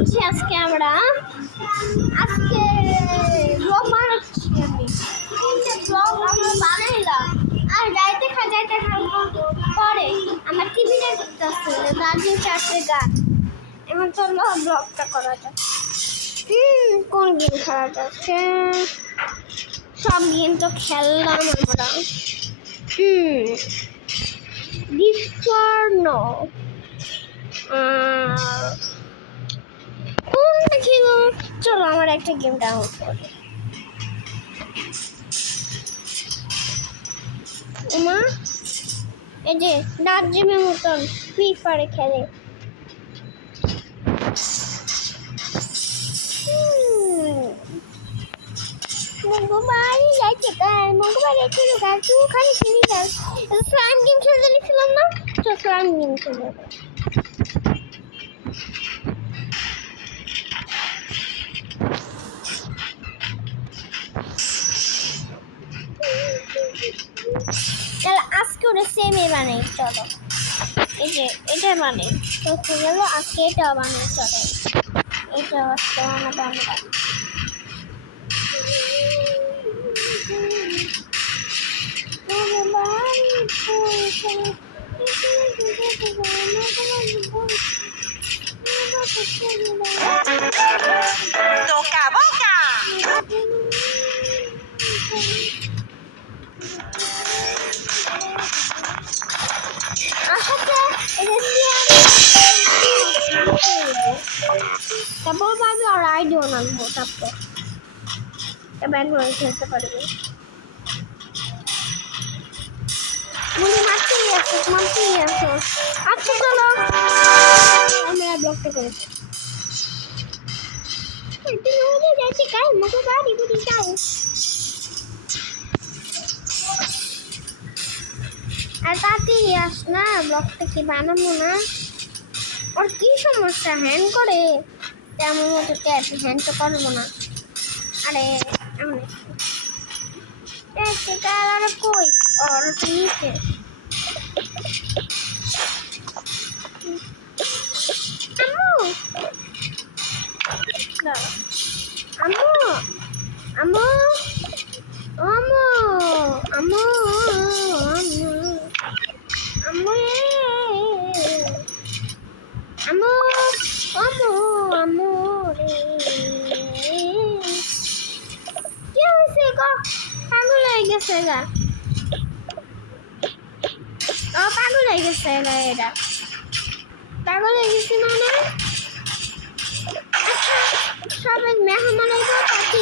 হচ্ছে আজকে ব্লগ বানাচ্ছি আমি। তিনটে ব্লগ আমরা বানাইলাম আর যাইতে পরে আমার টিভিতে দেখতেছি রাজু চারটে গান। এখন চলো ব্লগটা করা যাক। কোন গেম খেলা যাচ্ছে? সব গেম তো খেললাম আমরা। ডিসকার্নো কোনটা ছিল? চলো আমার একটা গেম ডাউনলোড করি। ওমা এই যে দার্জিমের মতন ফ্রি ফায়ারে খেলে। মঙ্গলবারই যাইছে গান, মঙ্গলবারে ছিল গান, তুই খালি খেলি গান। স্লাইম গেম খেলতে লিখছিলাম না, তো স্লাইম গেম খেলে তাহলে আজকে ওটা সেমই বানাই। চলো এই যে এটা বানাই তো গেল, আজকে এটাও বানাই। চলো এটা আজকে বানাবো আমরা। Toca boca. তারপর ভাবি আর আইডিও নামবো, তারপর ব্যাট বল খেলতে পারবে। মারতেই আসো। আচ্ছা চলো আমরা ব্লগটা করেছি। যাইতে কাল মতো বাড়ি বুড়ি যাও। আর তাড়াতাড়ি আস না, ব্লগটা কি বানাবো না? ওর কি সমস্যা? হ্যান্ড করে তেমন মতো হ্যান্ড তো করবো না। আরে আমি আর কই ওর নিচে আম্মু আম্মু আম্মু আম্মু আম্মু আম্মু আম্মু আম্মু রে কি হয়েছে গো? পাগল হয়ে গেছে গা, পাগল হয়ে গেছে গা, এটা পাগল হয়ে গেছে মানে সবাই মেহমান হইব পাখি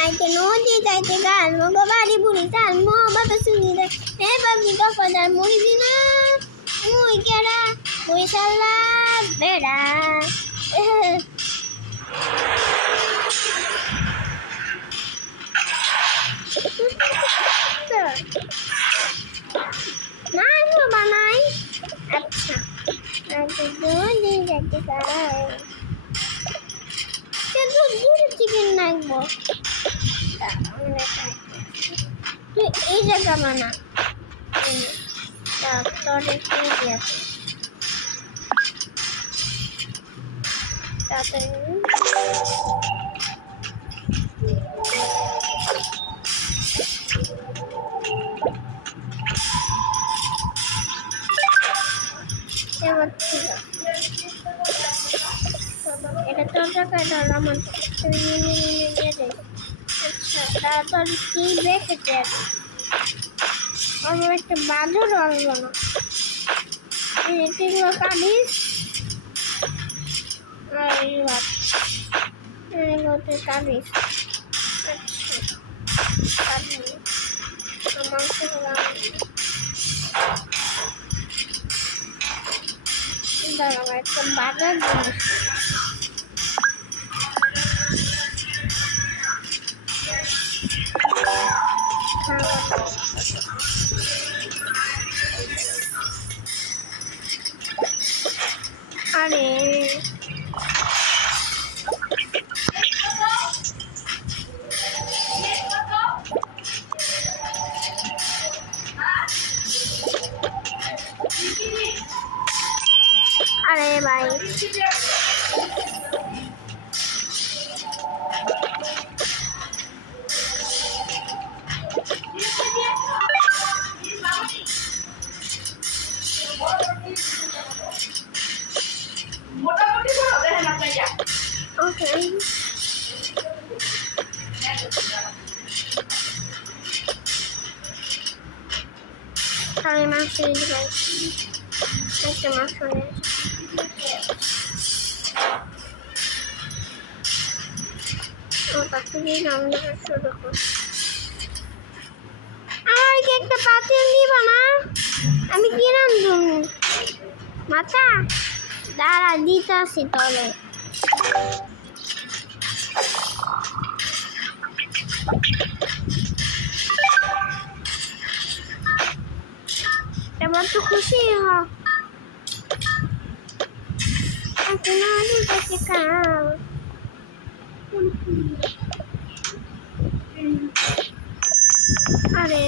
আইতে নদী যাইতে গান মগো বাড়ি বুড়ি চাল মো বাবা শুনি রে হে বাবি গফদার মরিবি না মুই কেরা মুই সাল্লা বেড়া না বানাই। আচ্ছা চিকেন নাকবো তুই এই জায়গা বানা তারপরে এটা তরকারিটা আমার। আচ্ছা তারপরে কি দেখেছে আমার একটা বাজর আসবো না, এগুলো কাটিস এগুলোতে কাটিস। আচ্ছা আমার একটা বাজার জিনিস আরে Okay. Kali masih di guys. Itu masuknya. Oh, tapi dia namanya sudah kok. Ay, একটা পাতিল দিবা না? আমি কি রান্ধুম? মাথা? দাঁড়া দিতাছি তলে। এবার তো খুশি হ। এখন আমি কাছে কাল। আরে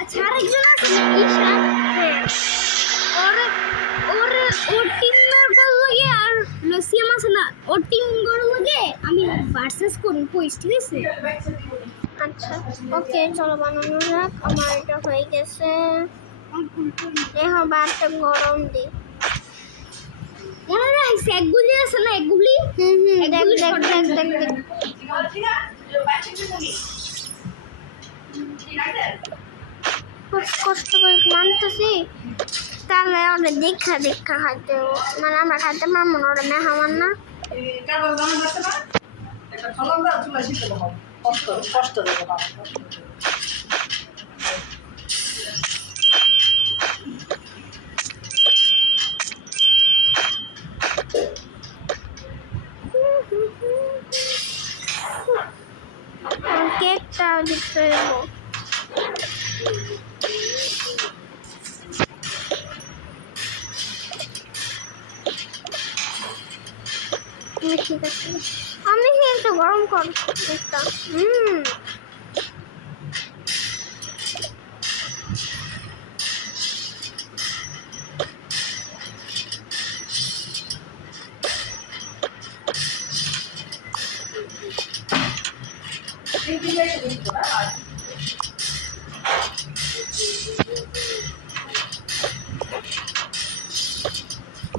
আচ্ছা আরেকজন আছে ঈশা ওর টিম মেম্বার লাগে আর লসিয়াম আছে না ওর টিম মেম্বার লাগে আমি ভার্সেস করি কইস ঠিক আছে আচ্ছা ওকে চলো বানানো যাক আমার এটা হয়ে গেছে এখন ভাতটা গরম দিই মনে রাখছি একগুলি আছে না একগুলি দেখ কষ্ট করে মানতেছি তাহলে ওরা দেখা খাইতে মানে আমরা খাইতে পারবো না ওরা মেহমান না কষ্ট দেবো কেকটা দিতে দেবো ঠিক আছে আমি একটু গরম কর একটা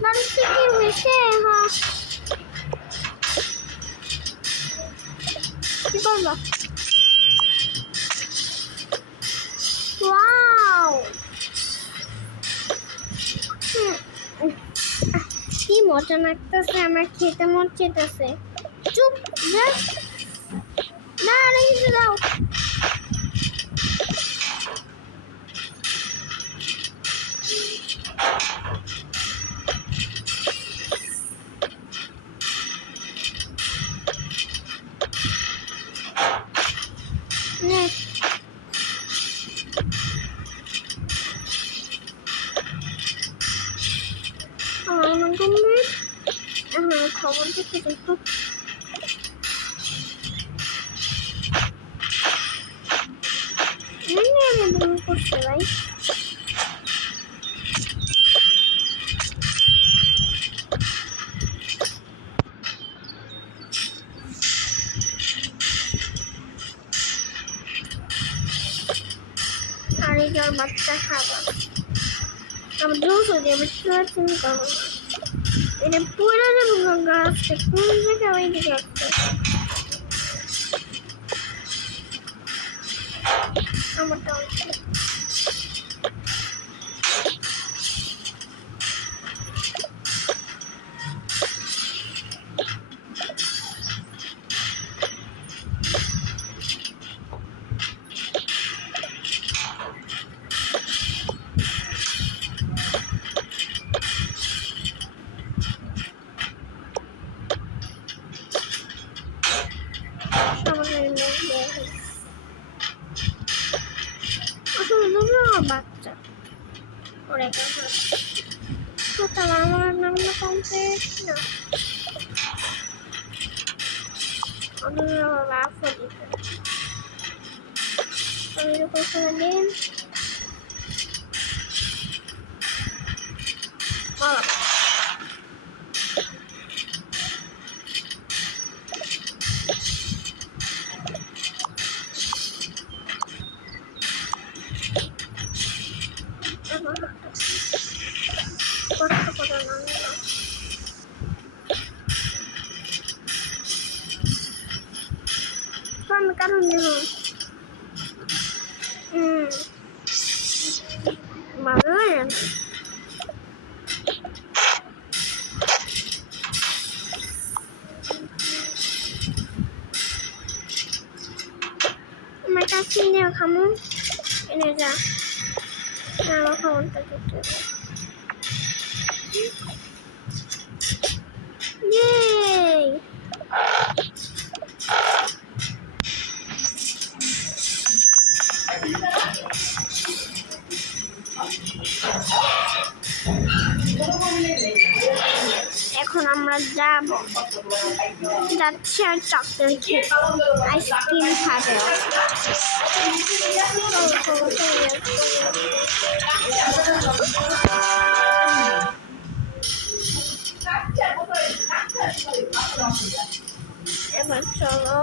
বাড়িতে কি হয়েছে হ্যাঁ কি করবো ওয়াও কি মজা লাগতেছে আমার খেতে মন চেতেছে চুপ না রেখে দাও খবর দেখতে দেখো আমি করছি ভাই আর এই যার বাচ্চা খাবার আমার জোস হয়ে যাবে চিনি করবো এটা পুরো যাবো গাছটা কোন জায়গায় ওই দিকে আসছে আমারটা বাচ্চা ওরে কথা আমার নামটা কমপ্লিট না ওদের বাফা দিতে আমি কোথায় দিন কষ্ট করে না আমি কারণ নেব ভালো লাগে আমার কাছে নিয়ে খামো এনে যা আমার খাবারটা করতে Yay! এখন আমরা যাচ্ছি আর চকলেট খেতে আইসক্রিম খাবে এবার চলো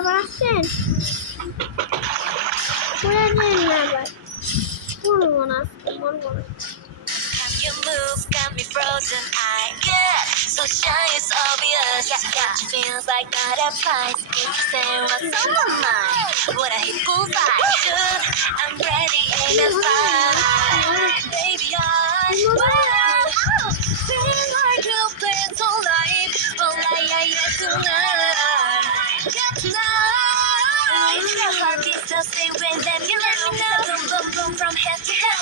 আবার আসছেন পুরো দিন আবার পুরো না মরবো না Your moves got me frozen. I get so shy, it's obvious. Yeah. It feels like butterflies. It's saying what's on my mind. What I hit bullseye. Dude, I'm ready in the fight. Baby, feeling like you're playing so live. Oh, yeah, tonight. Yeah, tonight. Like this, just stay with them. You let me know. Boom, boom, boom, from head to head.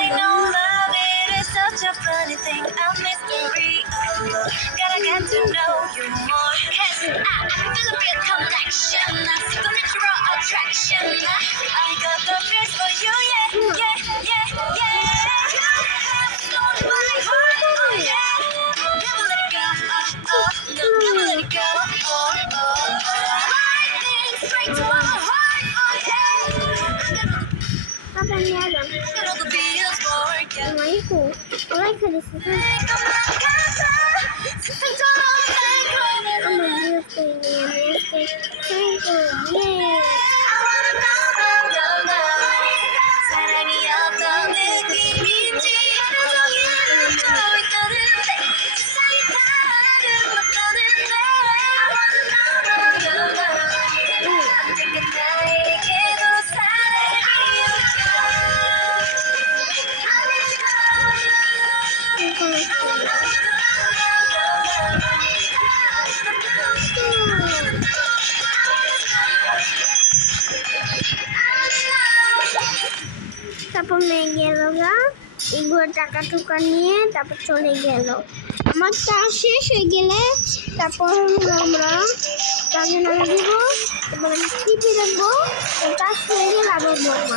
I know love is such a funny thing. I'm mystery. Gotta get to know you more. Cause I feel a real connection. A supernatural attraction. I got the face for you, yeah. You have stolen my heart, oh yeah. Never let it go, no, never let it go, lightning straight to my heart, oh yeah. Apa ni ada? Know the beat is for you. Assalamualaikum. Waalaikumsalam. তারপর মেয়ে গেল গা এগুলো টাকা টুকা নিয়ে তারপর চলে গেল আমার কাজ শেষ হয়ে গেলে তারপর আমরা কাজে নামে দিব এবং টিভি দেখবো কাজ হয়ে গেলে আবার বলবো